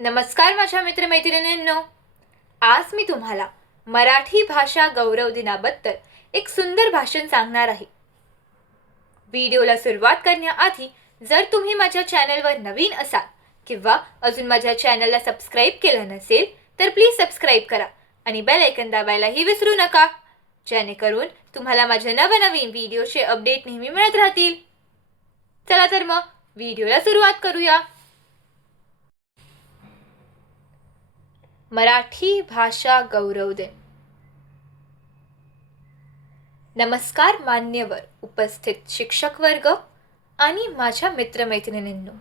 नमस्कार माझ्या मित्रमैत्रिणींनो. आज मी तुम्हाला मराठी भाषा गौरव दिनाबद्दल एक सुंदर भाषण सांगणार आहे. व्हिडिओला सुरुवात करण्याआधी जर तुम्ही माझ्या चॅनलवर नवीन असाल किंवा अजून माझ्या चॅनलला सबस्क्राईब केलं नसेल तर प्लीज सबस्क्राईब करा आणि बेल आयकॉन दाबायलाही विसरू नका, जेणेकरून तुम्हाला माझे नवनवीन व्हिडिओचे अपडेट नेहमी मिळत राहतील. चला तर मग व्हिडिओला सुरुवात करूया. मराठी भाषा गौरव दिन. नमस्कार मान्यवर उपस्थित शिक्षक वर्ग आणि माझ्या मित्रमैत्रिणींनो.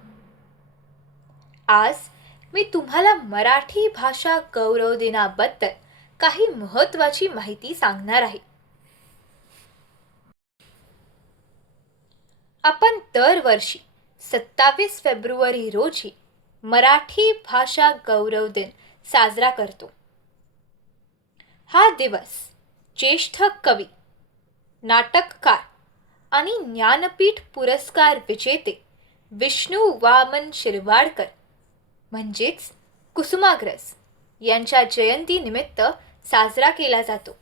आज मी तुम्हाला मराठी भाषा गौरव दिनाबद्दल काही महत्त्वाची माहिती सांगणार आहे. आपण दरवर्षी 27 फेब्रुवारी रोजी मराठी भाषा गौरव दिन साजरा करतो. हा दिवस ज्येष्ठ कवी, नाटककार आणि ज्ञानपीठ पुरस्कार विजेते विष्णू वामन शिरवाडकर म्हणजेच कुसुमाग्रज यांच्या जयंतीनिमित्त साजरा केला जातो.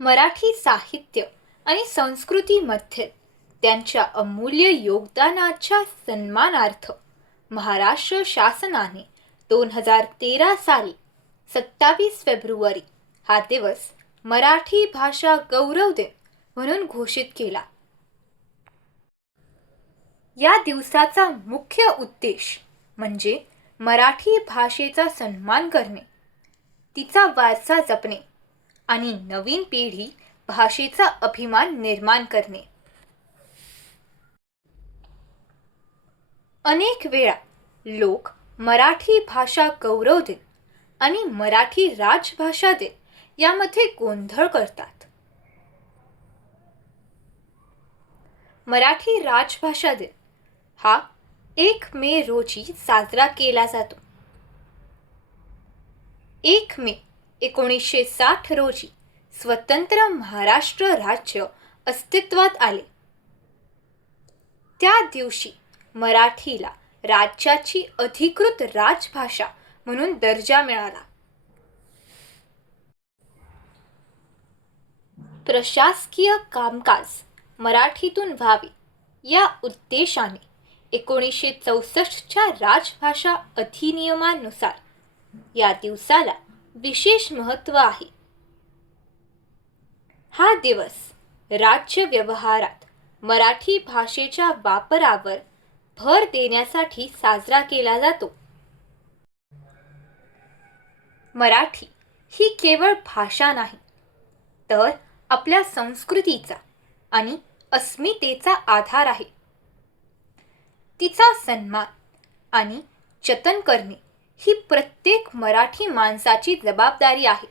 मराठी साहित्य आणि संस्कृतीमध्ये त्यांच्या अमूल्य योगदानाच्या सन्मानार्थ महाराष्ट्र शासनाने 2013 साली 27 फेब्रुवारी हा दिवस मराठी भाषा गौरव दिन म्हणून घोषित केला. या दिवसाचा मुख्य उद्देश म्हणजे मराठी भाषेचा सन्मान करणे, तिचा वारसा जपणे आणि नवीन पिढी भाषेचा अभिमान निर्माण करणे. अनेक वेळा लोक मराठी भाषा गौरव दिन आणि मराठी राजभाषा दिन यामध्ये गोंधळ करतात. मराठी राजभाषा दिन हा 1 मे रोजी साजरा केला जातो. 1 मे 1960 रोजी स्वतंत्र महाराष्ट्र राज्य अस्तित्वात आले. त्या दिवशी मराठीला राज्याची अधिकृत राजभाषा म्हणून दर्जा मिळाला. प्रशासकीय कामकाज मराठीतून व्हावे या उद्देशाने 1964च्या राजभाषा अधिनियमानुसार या दिवसाला विशेष महत्त्व आहे. हा दिवस राज्य व्यवहारात मराठी भाषेच्या वापरावर भर देण्यासाठी साजरा केला जातो. मराठी ही केवळ भाषा नाही, तर आपल्या संस्कृतीचा आणि अस्मितेचा आधार आहे. तिचा सन्मान आणि जतन करणे ही प्रत्येक मराठी माणसाची जबाबदारी आहे.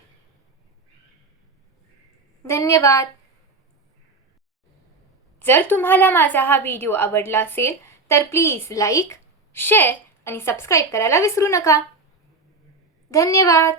धन्यवाद. जर तुम्हाला माझा हा व्हिडिओ आवडला असेल तर प्लीज लाईक, शेअर आणि सबस्क्राईब करायला विसरू नका. धन्यवाद.